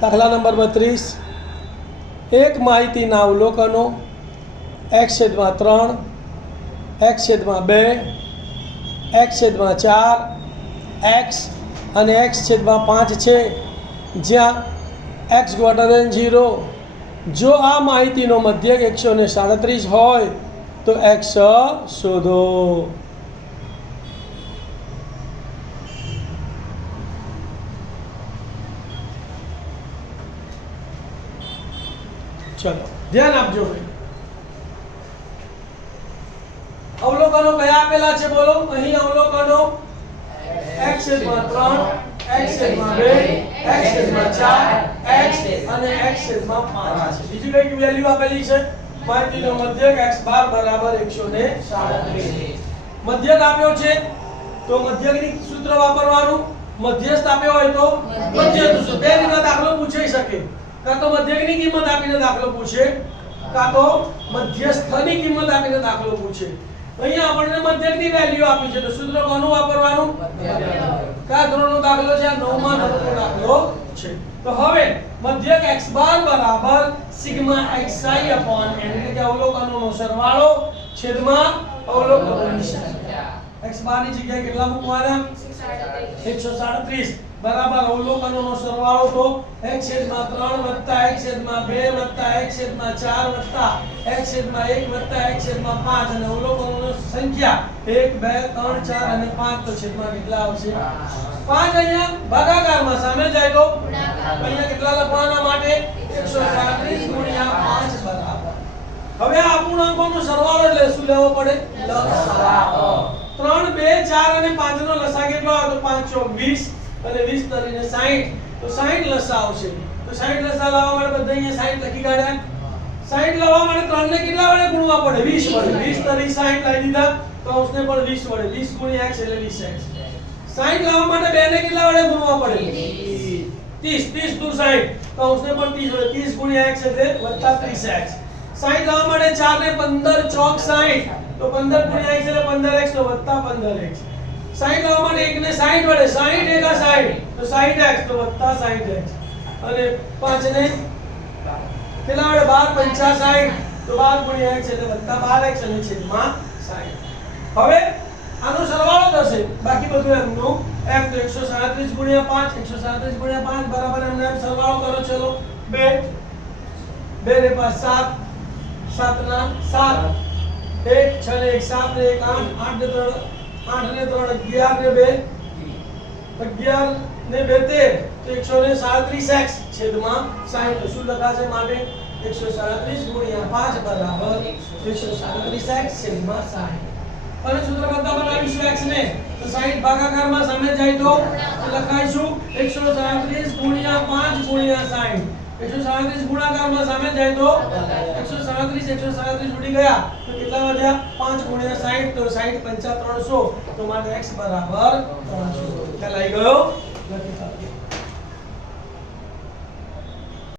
દાખલા નંબર 32, એક માહિતીના અવલોકનો x/3, x/2, x/4, x અને x/5 છે, જ્યાં x > 0, જો આ માહિતીનો મધ્યક 137 હોય તો x શોધો. ચલો ધ્યાન આપજો. અવલોકનો કયા આપેલા છે બોલો? અહીં અવલોકનો x/3, x/2, x/4, x અને x/5 છે. બીજી કઈ વેલ્યુ આપેલી છે? માહિતીનો મધ્યક x12 બરાબર 137. મધ્યક આપ્યો છે તો મધ્યકની સૂત્ર વાપરવાનું. મધ્યસ્થ આપ્યો હોય તો મધ્યસ્થ સૂત્ર. બે રીતના દાખલો પૂછાઈ શકે. કાં તો મધ્યકની કિંમત આપીને દાખલો પૂછે, કાં તો મધ્યસ્થની કિંમત આપીને દાખલો પૂછે. અહીંયા આપણને મધ્યકની વેલ્યુ આપી છે તો સૂત્ર કોનું વાપરવાનું? કયા ધોરણનો દાખલો છે? આ 9મા ધોરણનો દાખલો છે. તો હવે મધ્યક x12 બરાબર સિગ્મા xi અપોન n, એટલે કે અવલોકનોનો સરવાળો છેદમાં અવલોકનોની સંખ્યા. x12 ની જગ્યાએ કેટલા મૂકવાના? 137 બરાબર અવલોકનોનો સરવાળો તો x/3 + x/2 + x/4 + x/1 + x/5 અને અવલોકનોની સંખ્યા 1 2 3 4 અને 5 તો છેદમાં કેટલા આવશે? 5. અહીંયા ભાગાકારમાં સામે જાય તો અહીંયા કેટલા લખવાના માટે? 137 × 5 બરાબર. હવે આ અપૂર્ણાંકોનો સરવાળો એટલે શું લેવો પડે? લસાઅ. 3 2 4 અને 5 નો લસાઅ કેટલો આવે? તો 5 × 20 અને 20 તરીને 60, તો 60 લસા આવશે. તો 60 લસા લાવવા માટે બધા અહીંયા 60 લખી કાઢ્યા. 60 લાવવા માટે 3 ને કેટલા વડે ગુણવા પડે? 20 વડે. 20 તરી 60 લાવી દીધા, કૌંસને પણ 20 વડે. 20 × x એટલે 20x. 60 લાવવા માટે 2 ને કેટલા વડે ગુણવા પડે? 30. 30 × 60, કૌંસને પણ 30 વડે. 30 × x એટલે +30x. 60 લાવવા માટે 4 ને 15 ચોક 60, તો 15 × x એટલે 15x તો +15x. 60 લાવવા માટે 1 ને 60 વડે. 60 × 60 તો 60x તો +60x. અને 5 ને કેટલા વડે? 12 × 60 તો 12 × x એટલે +12x અને છેદમાં 60. હવે આનો સરવાળો થશે, બાકી બધું એમનું એમ. તો 137 × 5, 137 × 5 બરાબર એમને એમ સરવાળો કરો. ચલો 2 2 ને 5 7, 7 ના 7, 1 6 ને 1 7 ને 1 8, 8 ને 3 8 ને 3 11 ને 2 11 ને 2 13, તો 137x છેદમાં 60. શું લખાશે માટે? 137 × 5 બરાબર 137x છેદમાં 60. અને સૂત્ર કરતા બનાવીશું x ને, તો 60 ભાગાકારમાં સામે જાય તો લખાઈશું 137 × 5 × 60. 137 ગુણાકારમાં સામે જાય તો 137 ઉડી ગયા તો કેટલા વધ્યા? 5 × 60 તો 60 × 5 = 300, તો મારે x બરાબર 300. ખ્યાલ આવી ગયો? લખી